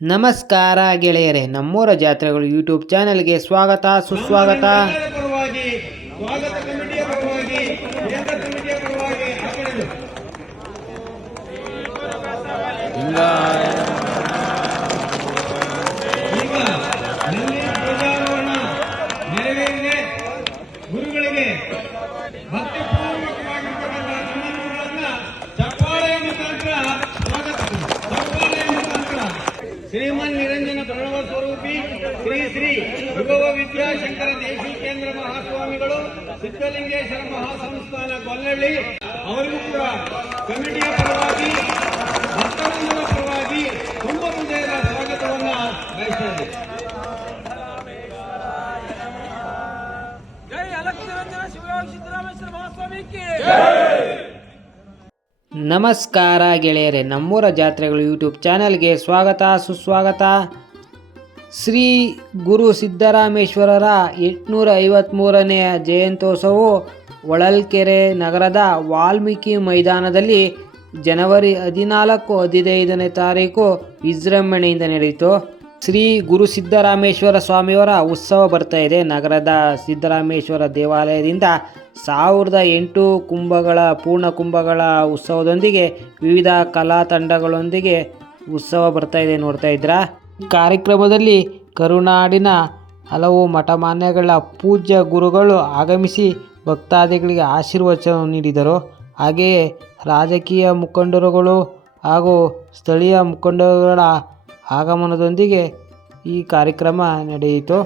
ನಮಸ್ಕಾರ ಗೆಳೆಯರೇ ನಮ್ಮೂರ ಜಾತ್ರೆಗಳು ಯೂಟ್ಯೂಬ್ ಚಾನೆಲ್ಗೆ ಸ್ವಾಗತ ಸುಸ್ವಾಗತ. ವಿದ್ಯಾಶಂಕರ ಕೇಂದ್ರ ಮಹಾಸ್ವಾಮಿಗಳು ಸಿದ್ದಲಿಂಗೇಶ್ವರ ಮಹಾಸಂಸ್ಥಾನ ಗೊಲ್ಲಳ್ಳಿ ಅವರಿಗೂ ಕೂಡ ಕಮಿಟಿಯ ಪರವಾಗಿ ಭಕ್ತವೃಂದದ ಪರವಾಗಿ ತುಂಬ ಹೃದಯದ ಸ್ವಾಗತವನ್ನ ಬಯಸ್ತಾ ನಮಸ್ಕಾರ ಗೆಳೆಯರೇ ನಮ್ಮೂರ ಜಾತ್ರೆಗಳು ಯೂಟ್ಯೂಬ್ ಚಾನೆಲ್ಗೆ ಸ್ವಾಗತ ಸುಸ್ವಾಗತ. ಶ್ರೀ ಗುರು ಸಿದ್ದರಾಮೇಶ್ವರರ ಎಂಟುನೂರ ಐವತ್ತ್ಮೂರನೆಯ ಜಯಂತ್ಯೋತ್ಸವವು ಹೊಳಲ್ಕೆರೆ ನಗರದ ವಾಲ್ಮೀಕಿ ಮೈದಾನದಲ್ಲಿ ಜನವರಿ ಹದಿನಾಲ್ಕು ಹದಿನೈದನೇ ತಾರೀಕು ವಿಜೃಂಭಣೆಯಿಂದ ನಡೆಯಿತು. ಶ್ರೀ ಗುರು ಸಿದ್ದರಾಮೇಶ್ವರ ಸ್ವಾಮಿಯವರ ಉತ್ಸವ ಬರ್ತಾ ಇದೆ. ನಗರದ ಸಿದ್ದರಾಮೇಶ್ವರ ದೇವಾಲಯದಿಂದ ಸಾವಿರದ ಎಂಟು ಕುಂಭಗಳ ಪೂರ್ಣ ಕುಂಭಗಳ ಉತ್ಸವದೊಂದಿಗೆ ವಿವಿಧ ಕಲಾ ತಂಡಗಳೊಂದಿಗೆ ಉತ್ಸವ ಬರ್ತಾ ಇದೆ ನೋಡ್ತಾ ಇದ್ರಾ ಕಾರ್ಯಕ್ರಮದಲ್ಲಿ ಕರುನಾಡಿನ ಹಲವು ಮಠಮಾನ್ಯಗಳ ಪೂಜ್ಯ ಗುರುಗಳು ಆಗಮಿಸಿ ಭಕ್ತಾದಿಗಳಿಗೆ ಆಶೀರ್ವಚನ ನೀಡಿದರು. ಹಾಗೆಯೇ ರಾಜಕೀಯ ಮುಖಂಡರುಗಳು ಹಾಗೂ ಸ್ಥಳೀಯ ಮುಖಂಡರುಗಳ ಆಗಮನದೊಂದಿಗೆ ಈ ಕಾರ್ಯಕ್ರಮ ನಡೆಯಿತು.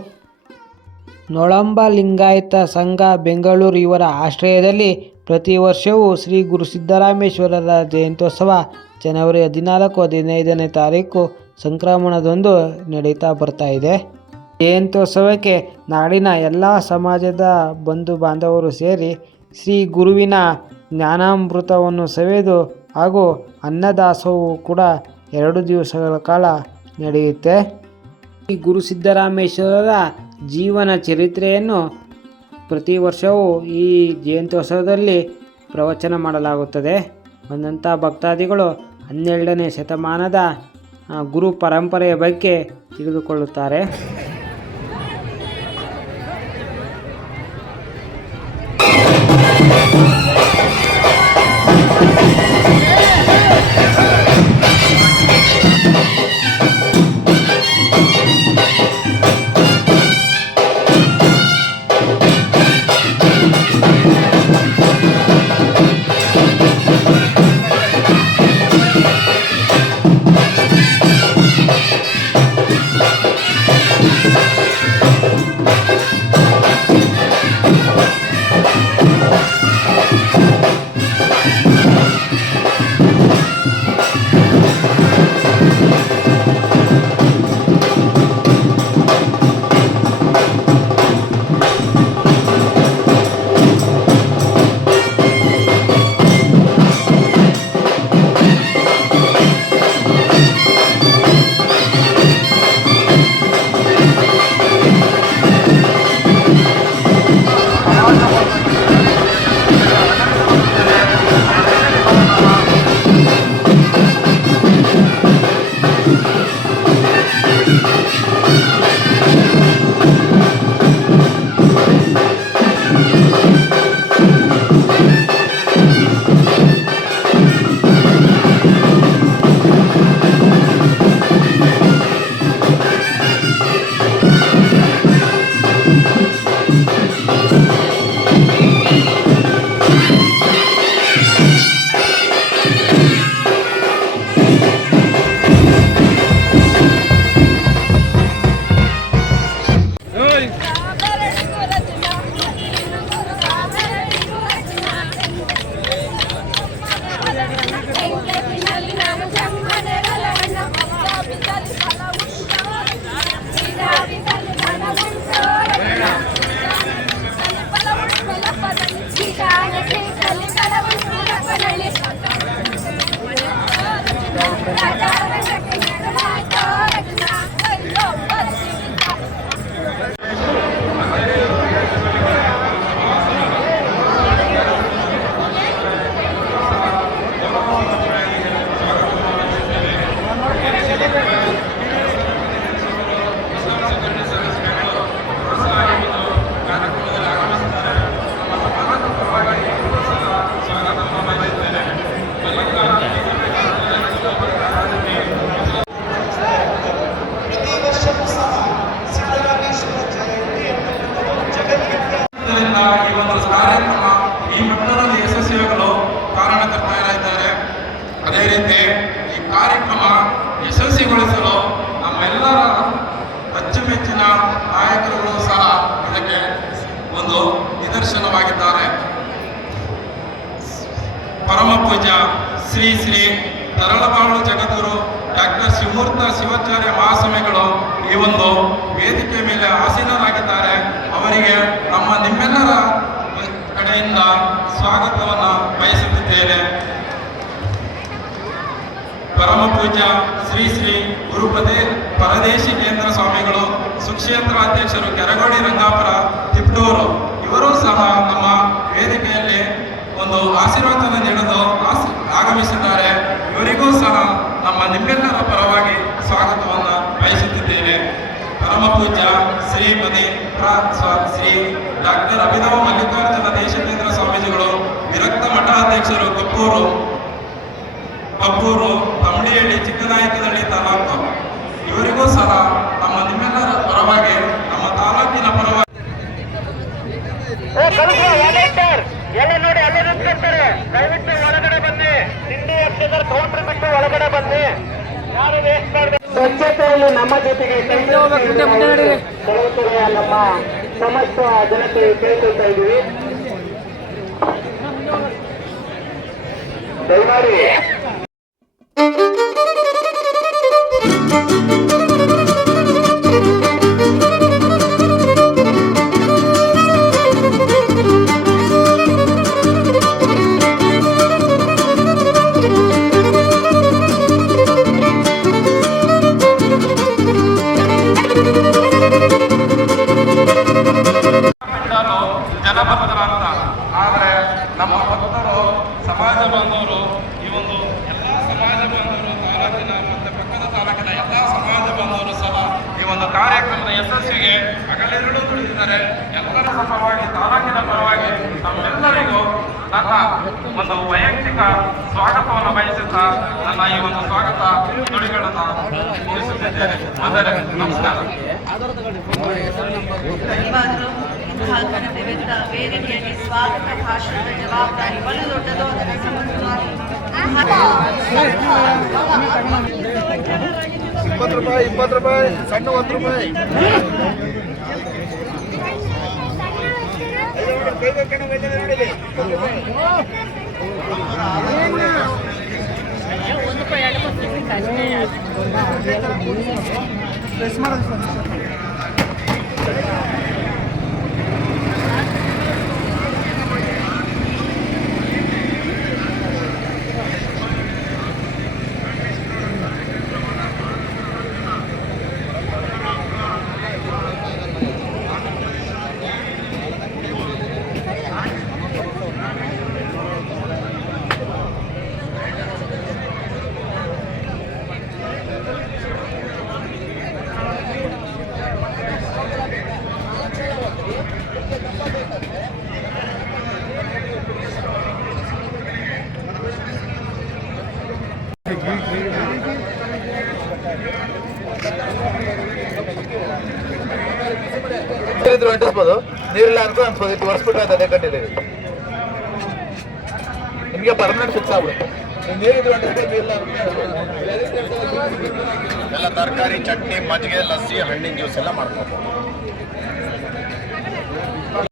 ನೊಳಂಬ ಲಿಂಗಾಯತ ಸಂಘ ಬೆಂಗಳೂರು ಇವರ ಆಶ್ರಯದಲ್ಲಿ ಪ್ರತಿ ವರ್ಷವೂ ಶ್ರೀ ಗುರು ಸಿದ್ದರಾಮೇಶ್ವರರ ಜಯಂತ್ಯೋತ್ಸವ ಜನವರಿ ಹದಿನಾಲ್ಕು, ಹದಿನೈದನೇ ತಾರೀಕು ಸಂಕ್ರಮಣದಂದು ನಡೀತಾ ಬರ್ತಾ ಇದೆ. ಜಯಂತ್ಯೋತ್ಸವಕ್ಕೆ ನಾಡಿನ ಎಲ್ಲ ಸಮಾಜದ ಬಂಧು ಬಾಂಧವರು ಸೇರಿ ಶ್ರೀ ಗುರುವಿನ ಜ್ಞಾನಾಮೃತವನ್ನು ಸವೆದು ಹಾಗೂ ಅನ್ನದಾಸೋಹವು ಕೂಡ ಎರಡು ದಿವಸಗಳ ಕಾಲ ನಡೆಯುತ್ತೆ. ಈ ಗುರು ಸಿದ್ದರಾಮೇಶ್ವರರ ಜೀವನ ಚರಿತ್ರೆಯನ್ನು ಪ್ರತಿ ವರ್ಷವೂ ಈ ಜಯಂತ್ಯೋತ್ಸವದಲ್ಲಿ ಪ್ರವಚನ ಮಾಡಲಾಗುತ್ತದೆ. ಬಂದಂಥ ಭಕ್ತಾದಿಗಳು ಹನ್ನೆರಡನೇ ಶತಮಾನದ ಗುರು ಪರಂಪರೆಯ ಬಗ್ಗೆ ತಿಳಿದುಕೊಳ್ಳುತ್ತಾರೆ. ತರಳಬಾಳು ಜಗದ್ಗುರು ಡಾಕ್ಟರ್ ಶಿವಮೂರ್ತ ಶಿವಾಚಾರ್ಯ ಮಹಾಸ್ವಾಮಿಗಳು ಈ ಒಂದು ವೇದಿಕೆ ಮೇಲೆ ಆಸೀನರಾಗಿದ್ದಾರೆ. ಅವರಿಗೆ ನಮ್ಮ ನಿಮ್ಮೆಲ್ಲರ ಕಡೆಯಿಂದ ಸ್ವಾಗತವನ್ನು ಬಯಸುತ್ತಿದ್ದೇನೆ. ಪರಮ ಪೂಜ್ಯ ಶ್ರೀ ಶ್ರೀ ಗುರುಪದೇ ಪರದೇಶಿ ಕೇಂದ್ರ ಸ್ವಾಮಿಗಳು, ಸುಕ್ಷೇತ್ರ ಅಧ್ಯಕ್ಷರು ಕೆರಗೋಡಿ ರಂಗಾಪುರ, ತಿಪ್ಟೂರು, ಇವರೂ ಸಹ ನಮ್ಮ ವೇದಿಕೆಯಲ್ಲಿ ಒಂದು ಆಶೀರ್ವಾದ ಇವರಿಗೂ ಸಹ ನಮ್ಮ ನಿಮ್ಮೆಲ್ಲರ ಪರವಾಗಿ ಸ್ವಾಗತವನ್ನು ಬಯಸುತ್ತಿದ್ದೇನೆ ಪರಮ ಪೂಜ್ಯ ಶ್ರೀಮತಿ ಶ್ರೀ ಡಾಕ್ಟರ್ ಅಭಿನವ ಮಲ್ಲಿಕಾರ್ಜುನ ದೇಶೇಂದ್ರ ಸ್ವಾಮೀಜಿಗಳು, ವಿರಕ್ತ ಮಠಾಧ್ಯಕ್ಷರು ಕಪ್ಪೂರು ಕಬ್ಬೂರು ತಮಡಿಹಳ್ಳಿ ಚಿಕ್ಕನಾಯಕನಹಳ್ಳಿ ತಾಲೂಕು. ಇವರಿಗೂ ಸಹ ನಮ್ಮ ನಿಮ್ಮೆಲ್ಲರ ಪರವಾಗಿ, ನಮ್ಮ ತಾಲೂಕಿನ ಪರವಾಗಿ ಎಲ್ಲ ನೋಡಿ, ಅಲ್ಲೇ ನಿಂತ್ಕೊಳ್ತಾರೆ ದಯವಿಟ್ಟು ತಿಂಡಿ ಹಾಕ್ತಿದ್ದಾರೆ ಕೌಂಟರ್ ಬಿಟ್ಟು ಒಳಗಡೆ ಬನ್ನಿ ಯಾರು ವೇಸ್ಟ್ ಮಾಡಬೇಕು ಸ್ವಚ್ಛತೆಯಲ್ಲಿ ನಮ್ಮ ಜೊತೆಗೆ ಕೈ ಕೆಲವು ನಮ್ಮ ಸಮಸ್ತ ಜನತೆ ಕೇಳ್ಕೊಳ್ತಾ ಇದ್ದೀವಿ. ದಯಮಾಡಿ. ಒಂದು ವೈಯಕ್ತಿಕ ಸ್ವಾಗತವನ್ನು ಬಯಸುತ್ತಾ ನನ್ನ ಈ ಒಂದು ಸ್ವಾಗತ ನುಡಿಗಳನ್ನು ಮುಗಿಸುತ್ತಿದ್ದೇನೆ. ನಮಸ್ಕಾರ. ಇಪ್ಪತ್ತು ರೂಪಾಯಿ ಇಪ್ಪತ್ತು ರೂಪಾಯಿ ಸಣ್ಣ ಒಂದು ರೂಪಾಯಿ ಪ್ರೆಸ್ ಮಾಡೋದು ನೀರಿದ್ರು ಅಂಟಿಸ್ಬೋದು. ನೀರಿಲ್ಲ ಅಂದ್ರೂ ಅನ್ಸ್ಬೋದು. ಇದು ವರ್ಷಬಿಟ್ಟು ಅದೇ ಕಟ್ಟಿಲ್ಲ ನಿಮಗೆ ಪರ್ಮನೆಂಟ್ ಫಿಕ್ಸ್ ಆಗ್ಬಿಡುತ್ತೆ. ನೀರಿದ್ರು ಎಲ್ಲ ತರಕಾರಿ, ಚಟ್ನಿ, ಮಜ್ಜಿಗೆ, ಲಸ್ಸಿ, ಹಣ್ಣಿನ ಜ್ಯೂಸ್ ಎಲ್ಲ ಮಾಡ್ಕೊಬೋದು.